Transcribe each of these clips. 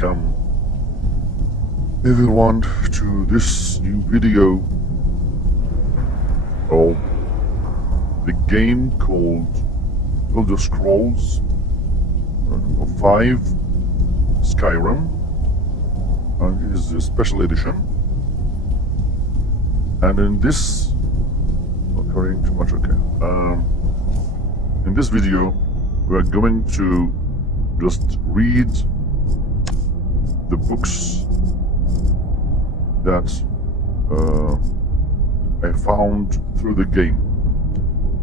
welcome everyone to this new video of the game called Elder Scrolls 5 Skyrim, and it is a special edition. And in this, not carrying too much, okay. In this video, we are going to just read the books that I found through the game.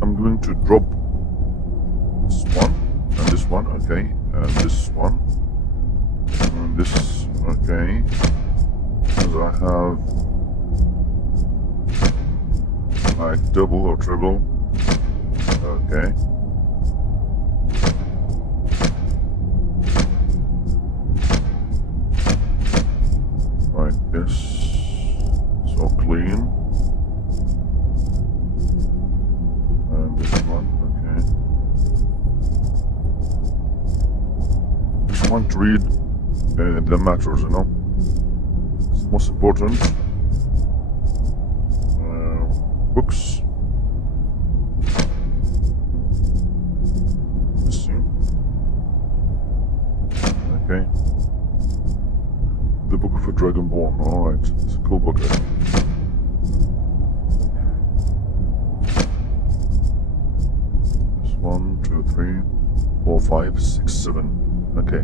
I'm going to drop this one, and this one, okay, and this one, and this, okay, because I have like double or triple, okay. Like this, so clean. And this one, okay. Just want to read the matters, you know. It's most important. Books. Missing. Okay. The Book of a Dragonborn. Alright, it's a cool book. This 1, 2, 3, 4, 5, 6, 7. Okay.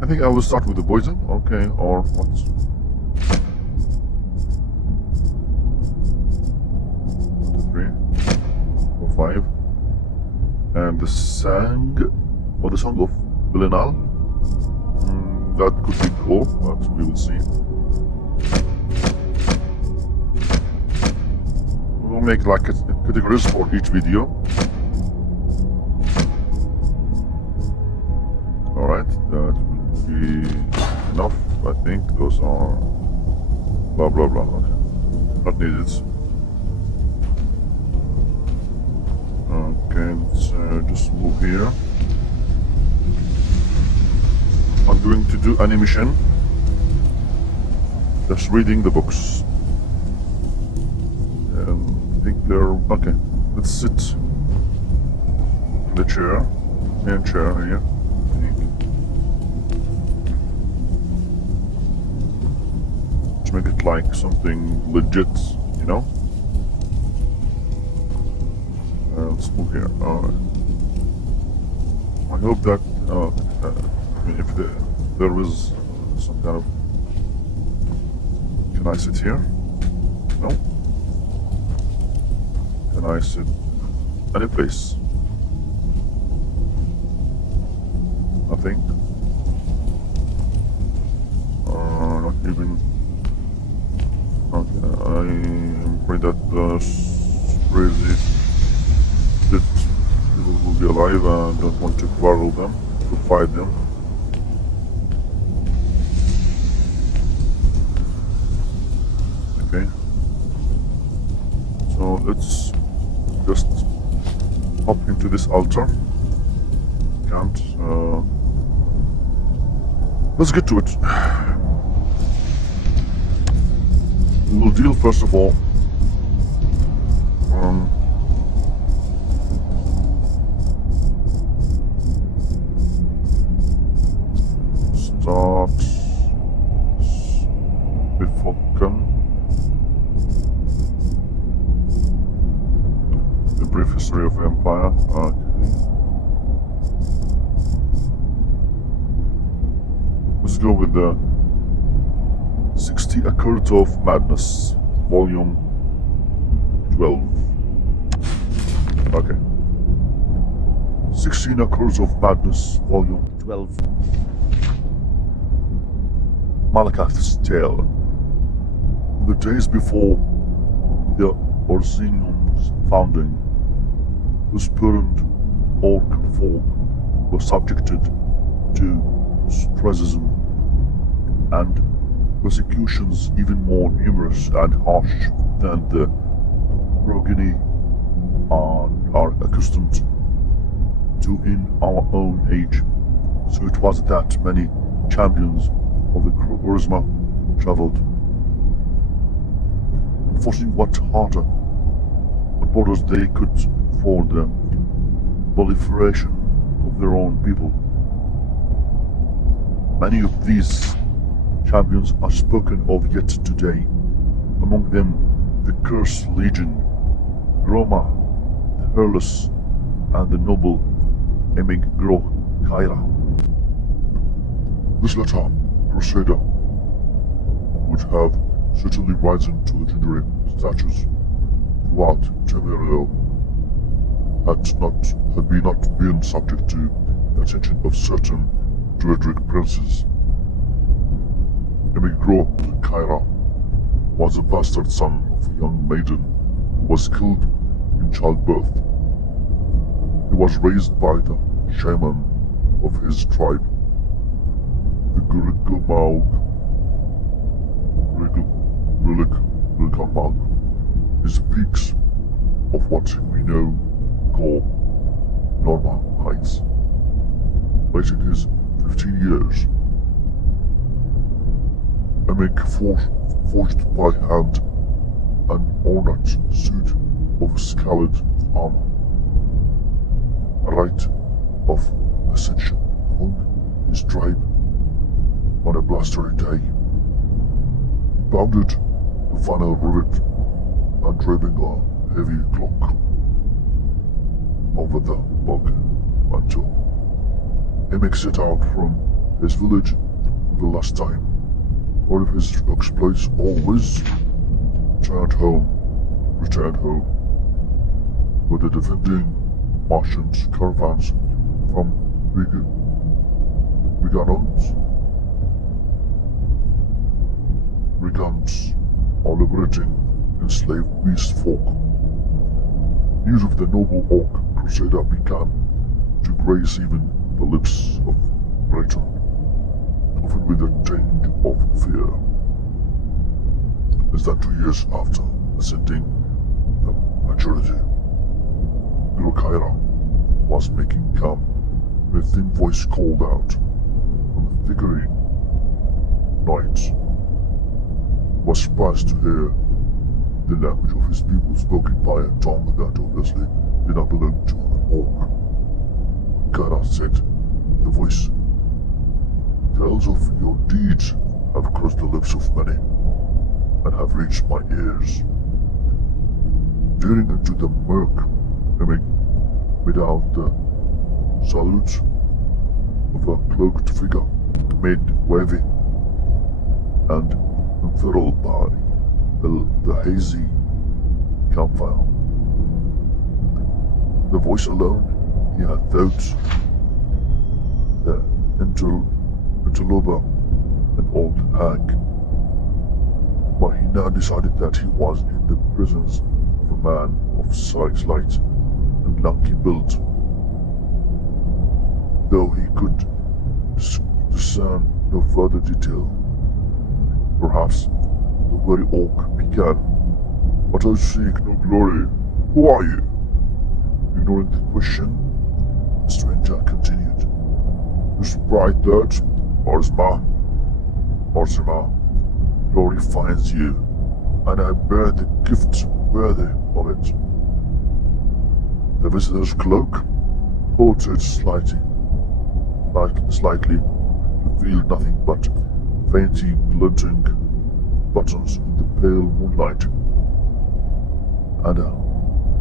I think I will start with the poison. Okay, or what? 1, 2, 3, 4, 5. And the Song of Belenal. That could be cool, but we will see. We'll make like categories for each video. Alright, that will be enough. I think those are blah blah blah. Not needed. Okay, let's just move here. I'm going to do animation, just reading the books. I think they're okay. Let's sit in the chair, main chair here. I think. To make it like something legit, you know. Let's move here. Alright. I hope that. If there is some kind of... Can I sit here? No? Can I sit any place? Nothing? Not even... Okay, I'm afraid that crazy that people will be alive and don't want to quarrel them, to fight them. Okay, so let's just hop into this altar. Can't. Let's get to it. We'll deal first of all. Start befolken. Brief history of Empire. Okay. Let's go with the 60 Accords of Madness, Volume 12. Okay. 16 Accords of Madness, Volume 12. Malacaths Tale. In the days before the Orsinium's founding, the spurned orc folk were subjected to ostracism and persecutions even more numerous and harsh than the progeny are accustomed to in our own age. So it was that many champions of the charisma traveled, enforcing what harder borders they could for the proliferation of their own people. Many of these champions are spoken of yet today, among them the Cursed Legion, Roma, the Hairless, and the noble Amigo Kaira. This latter crusader would have certainly risen to legendary status throughout Tamriel had he not been subject to the attention of certain Druidic princes. Amigo Kaira was a bastard son of a young maiden who was killed in childbirth. He was raised by the shaman of his tribe, the Gurgamaug, is the peaks of what we now call Norma Heights. Late in his 15 years, Amig forged by hand an ornate suit of scaled armor, a rite of ascension among his tribe. On a blustery day, he bounded the final rivet, undraping a heavy cloak over the bug until Emic set out from his village for the last time. One of his exploits always returned home with the defending merchant caravans from Brigants are liberating enslaved beast folk. News of the noble orc crusader began to grace even the lips of Brighton, often with a tinge of fear. Less than 2 years after ascending the maturity, Amigo Kaira was making camp when a thin voice called out from the thickening night. He was surprised to hear the language of his people spoken by a tongue that obviously did not belong to an orc. Kaira said, the voice, "Tales of your deeds have crossed the lips of many and have reached my ears." Peering into the murk, Emic made out the salute of a cloaked figure made wavy and unfurled by the hazy campfire. The voice alone, he had thought the interloper, an old hag, but he now decided that he was in the presence of a man of slight and lanky build. Though he could discern no further detail, perhaps the very orc began, "But I seek no glory. Who are you?" Ignoring the question, the stranger continued, "This bright dirt, Orzma, glory finds you, and I bear the gift worthy of it." The visitor's cloak halted slightly, revealed nothing but faintly glinting buttons in the pale moonlight, and a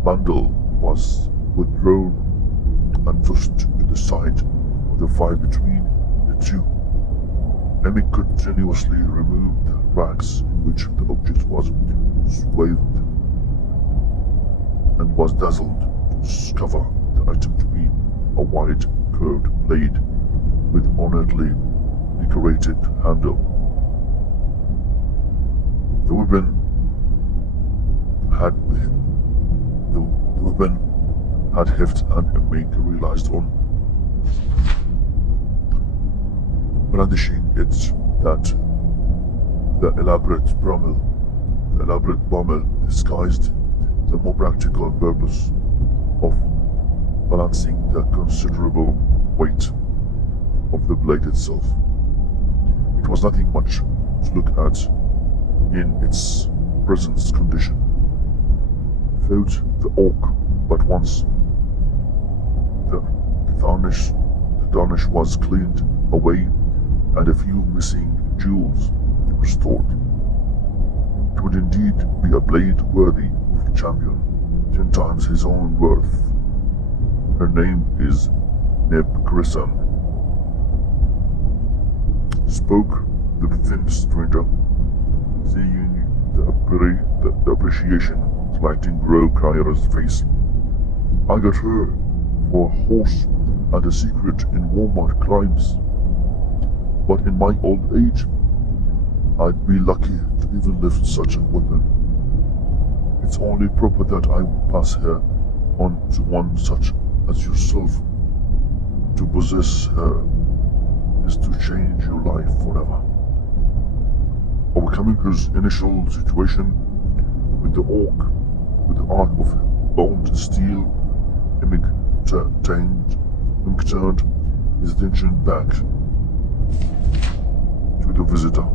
bundle was withdrawn and thrust to the side of the fire between the two. Emic continuously removed the rags in which the object was swathed and was dazzled to discover the item to be a wide curved blade with ornately decorated handle. The weapon had heft, and Emic realized on brandishing it that the elaborate pommel disguised the more practical purpose of balancing the considerable weight of the blade itself. was nothing much to look at in its present condition, thought the oak, but once the tarnish was cleaned away and a few missing jewels restored, it would indeed be a blade worthy of a champion 10 times his own worth. Her name is Neb Grissom, spoke the thin stranger, seeing the appreciation lighting grow Kaira's face. I got her for a horse and a secret in Walmart crimes, but in my old age, I'd be lucky to even lift such a weapon. It's only proper that I pass her on to one such as yourself. To possess her is to change your life forever. Overcoming his initial situation with the arc of boned steel, Amigo turned his attention back to the visitor.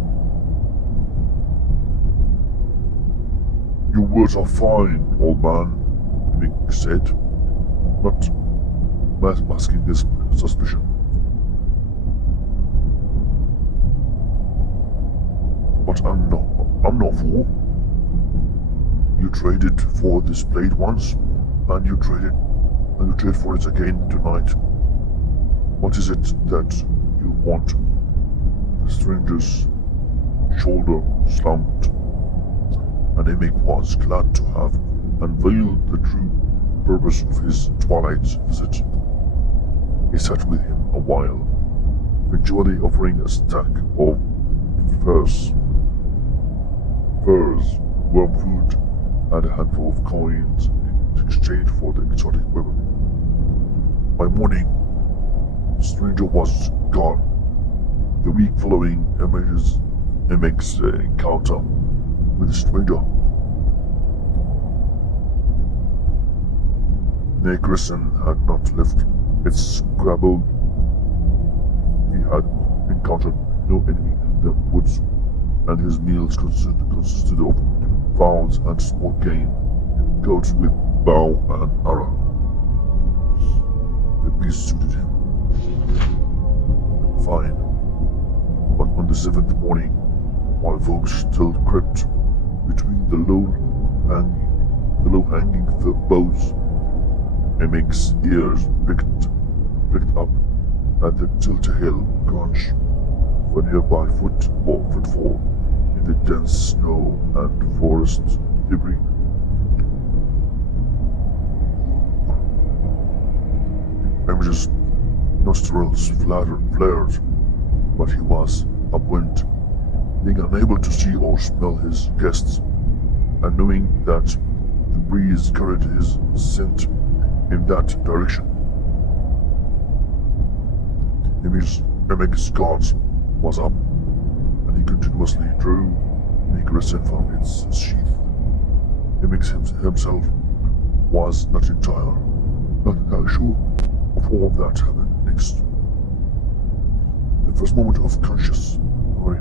Your words are fine, old man, Amigo said, not masking his suspicion. But I'm no fool. You traded for this blade once, and you trade for it again tonight. What is it that you want? The stranger's shoulder slumped, and Amigo was glad to have unveiled the true purpose of his twilight visit. He sat with him a while, eventually offering a stack of furs, worm food, and a handful of coins in exchange for the exotic weapon. By morning, the stranger was gone. The week following Amigo's encounter with the stranger, Nickerson had not left its scrabble. He had encountered no enemy in the woods, and his meals consisted of fowls and small game, goats with bow and arrow. The beast suited him fine, but on the 7th morning, while folks still crept between the low-hanging boughs, Amigo's ears pricked up at the telltale crunch of a nearby footfall in the dense snow and forest debris. Amigo's nostrils flared, but he was upwind, being unable to see or smell his guests, and knowing that the breeze carried his scent in that direction. Amigo's guard was up, and he continuously drew Nickerson from its sheath. Amigo himself was not entirely sure of all that happened next. The first moment of conscious memory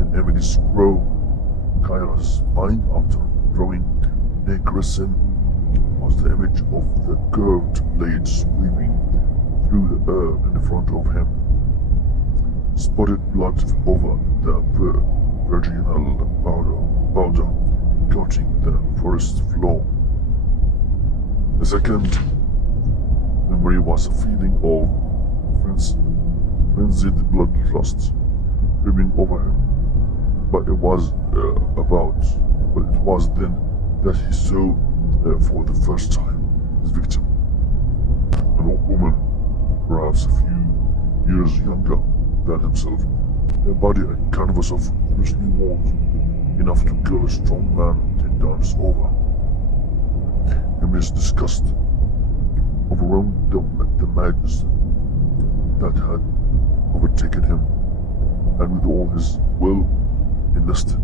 in Amigo's Kaira's mind after drawing Nickerson was the image of the curved blade sweeping through the air in front of him, spotted blood over the virginal powder coating the forest floor. The second memory was a feeling of frenzied bloodlust creeping over him, but it was then that he saw for the first time his victim, an old woman, perhaps a few years younger than himself, her body a canvas of bristling walls, enough to kill a strong man 10 times over. In his disgust overwhelmed the madness that had overtaken him, and with all his will enlisted,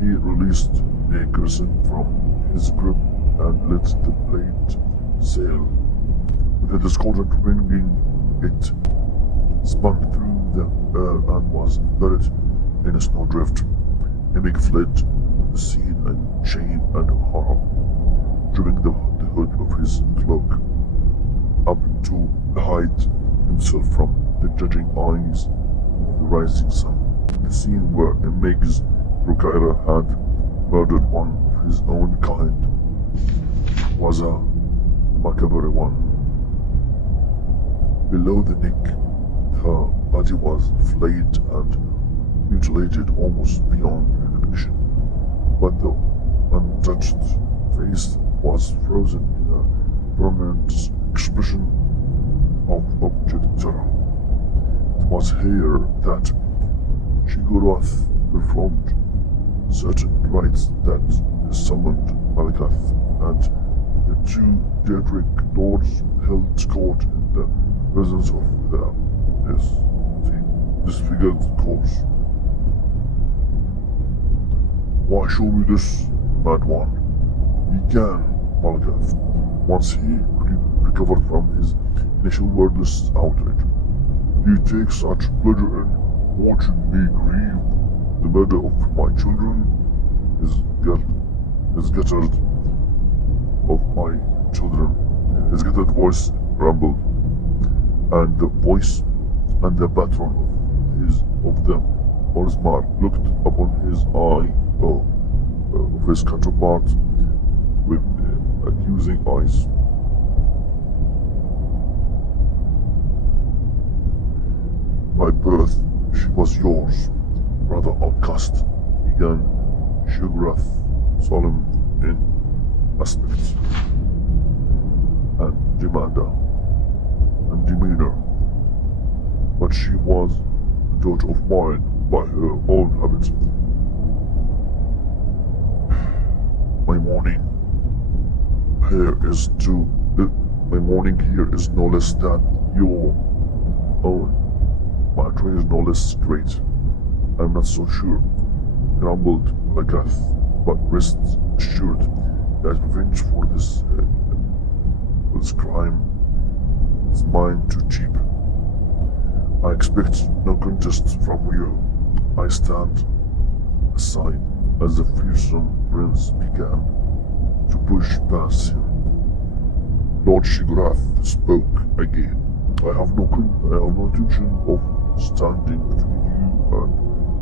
he released Nickerson from his grip and let the blade sail. With a discordant ringing, it spun through the and was buried in a snowdrift. Amigo fled the scene in shame and horror, trimming the hood of his cloak up to hide himself from the judging eyes of the rising sun. The scene where Amigo's Kaira had murdered one of his own kind was a macabre one. Below the neck, her body was flayed and mutilated almost beyond recognition, but the untouched face was frozen in a permanent expression of object terror. It was here that Shigurath performed certain rites that summoned Malacath, and the two Daedric lords held court in the presence of his disfigured corpse. Why show me this, mad one? Began Malacath, once he recovered from his initial wordless outrage. You take such pleasure in watching me grieve the murder of my children? His guttered of my children. His guttered voice rumbled, and the voice and the patron of them, Orsmar, looked upon his of his counterpart with accusing eyes. By birth, she was yours, brother outcast, began Shigurath, solemn in aspect and demeanor, but she was a daughter of mine by her own habit. My mourning here is no less than your own. My trade is no less great. I'm not so sure, grumbled Malacath, but rest assured that revenge for this crime is mine too cheap. I expect no contest from you. I stand aside as the fearsome prince began to push past him. Lord Shigurath spoke again. I have no intention of standing between you and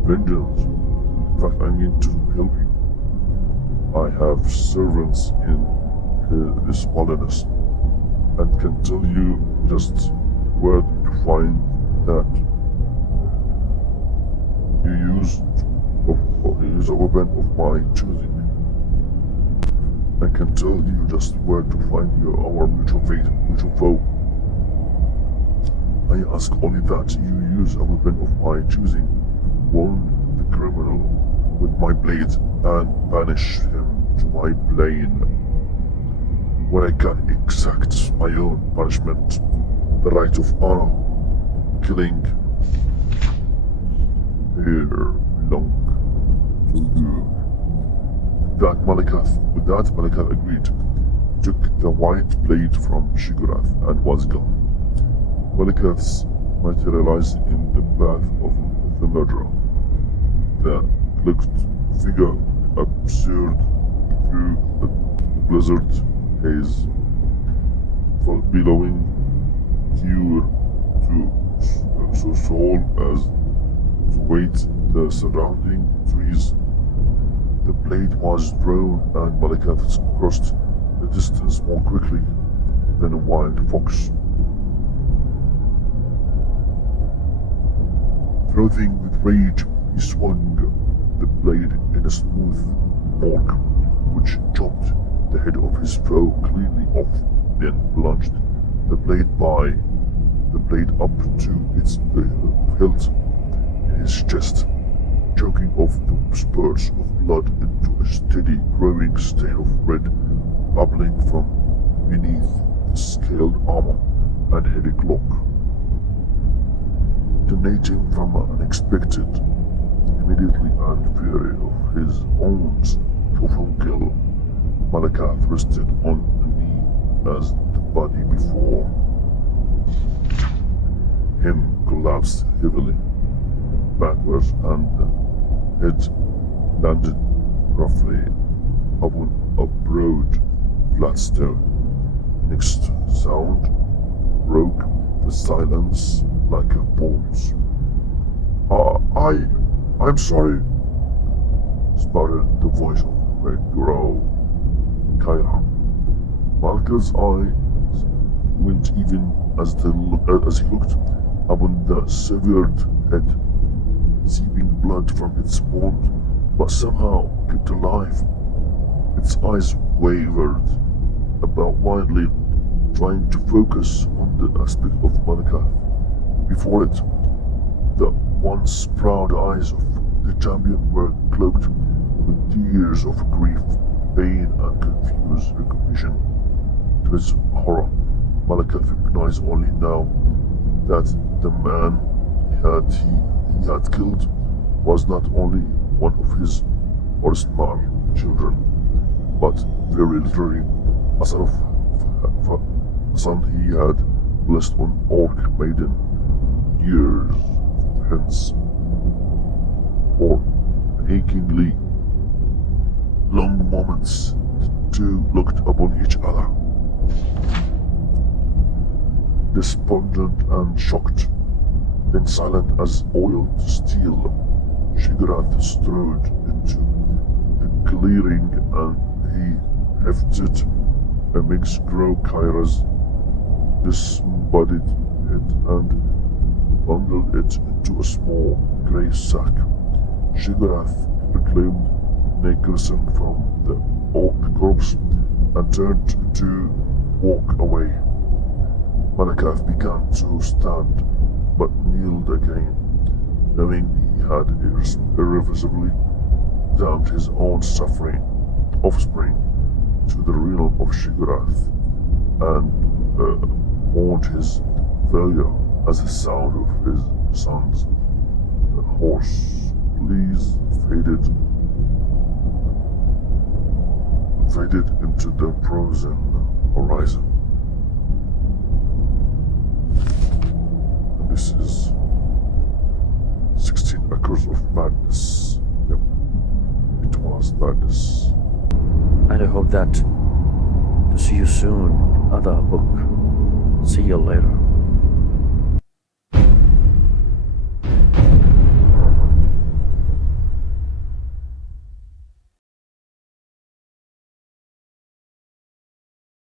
vengeance. In fact, I mean to help you. I have servants in His Holiness, and can tell you just where to find that. You use a weapon of my choosing. I can tell you just where to find our mutual foe. I ask only that you use a weapon of my choosing, wound the criminal with my blade, and banish him to my plane, where I can exact my own punishment, the right of honor, killing here belong to you. With that Malacath agreed, took the white blade from Shigurath, and was gone. Malacaths materialized in the path of the murderer. The cloaked figure appeared through the blizzard haze, billowing due to so soul as to weight the surrounding trees. The blade was drawn, and Malacath crossed the distance more quickly than a wild fox. Frothing with rage, he swung the blade in a smooth arc, which chopped the head of his foe cleanly off, then plunged the blade up to its hilt in his chest, choking off the spurts of blood into a steady growing stain of red bubbling from beneath the scaled armor and heavy cloak. Detonating from an unexpected, immediately and fury of his own awful kill, Malacath rested on the knee as the body before him collapsed heavily, backwards and it landed roughly upon a broad, flat stone. Next sound broke the silence like a bolt. I'm sorry, sputtered the voice of Amigo Kaira. Malka's eyes went even as he looked upon the severed head, seeping blood from its wound, but somehow kept alive. Its eyes wavered about wildly, trying to focus on the aspect of Malacath before it. The once proud eyes of the champion were cloaked with tears of grief, pain, and confused recognition. To his horror, Malacath recognized only now that the man he had killed was not only one of his Orsmar children, but very literally a son he had blessed on Orc Maiden years hence. For achingly long moments, the two looked upon each other, despondent and shocked, then silent as oiled steel. Shigarath strode into the clearing and he hefted Amigo Kaira's disembodied head and bundled it into a small grey sack. Shigarath reclaimed Nicholson from the corpse and turned to walk away. Malacath began to stand, but kneeled again, knowing he had irreversibly damned his own suffering offspring to the realm of Shigarath, and mourned his failure as the sound of his son's hoarse pleas faded into the frozen horizon. And this is 16 Acres of Madness. Yep, it was madness. And I hope that to see you soon in other book. See you later.